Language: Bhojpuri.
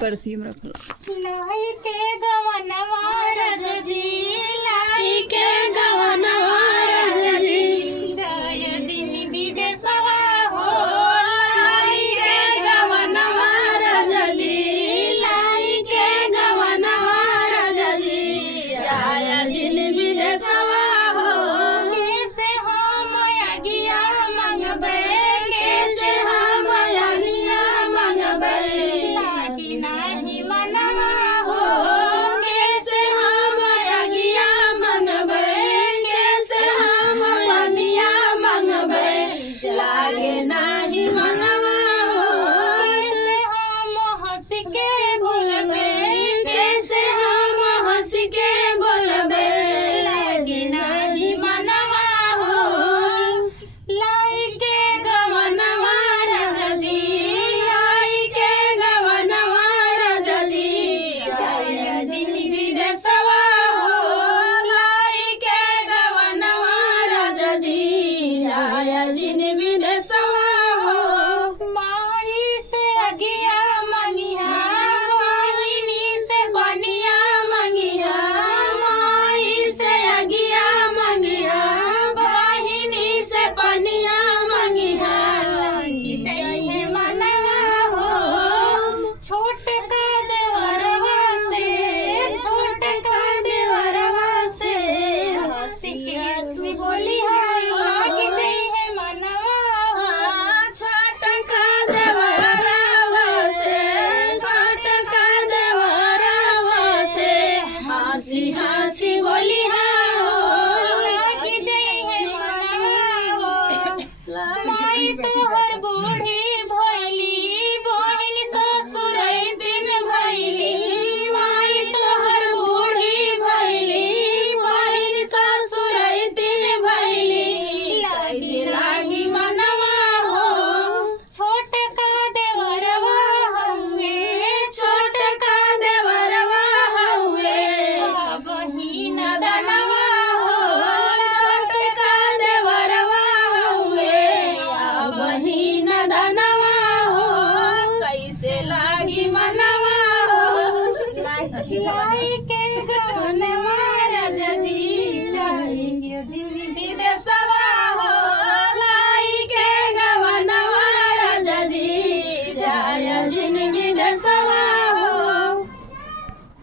परसी में रख लो। लाई के गवनवा रजजी, लाई के गवनवा रजजी, जय जिनी विदेशवा हो। लाई के गवनवा रजजी, लाई के गवनवा रजजी, जय जिनी विदेशवा हो। कैसे हम अगिया मंगबे, कैसे हम अगिया मंगबे, लागी नाही मनवा हो। कैसे हम अगिया मंगबे, कैसे हम अगिया मंगबे, लागे नाही मनवा हो। कैसे हम हंस के बोलबे, कैसे हम हंस के बोलबे, लागे नाही मनवा हो। लाई के गवनवा रजजी, लाई के गवनवा रजजी, जय जिनी विदेशवा हो। लाई के गवनवा रजजी, जय जिनी विदेशवा हो। माई से अगिया मंगिहा, माहिनी से बनिया मंगिहा, माई से अगिया मंगिहा, बहिनी से बनिया मंगिहा, लागी चाहिए मनवा हो। छोट का देवरवा से, छोट का देवरवा से, हंसी के तू बोली है, लागी चाहिए मनवा हो। छोट का देवरवा से, छोट का देवरवा से, हंसी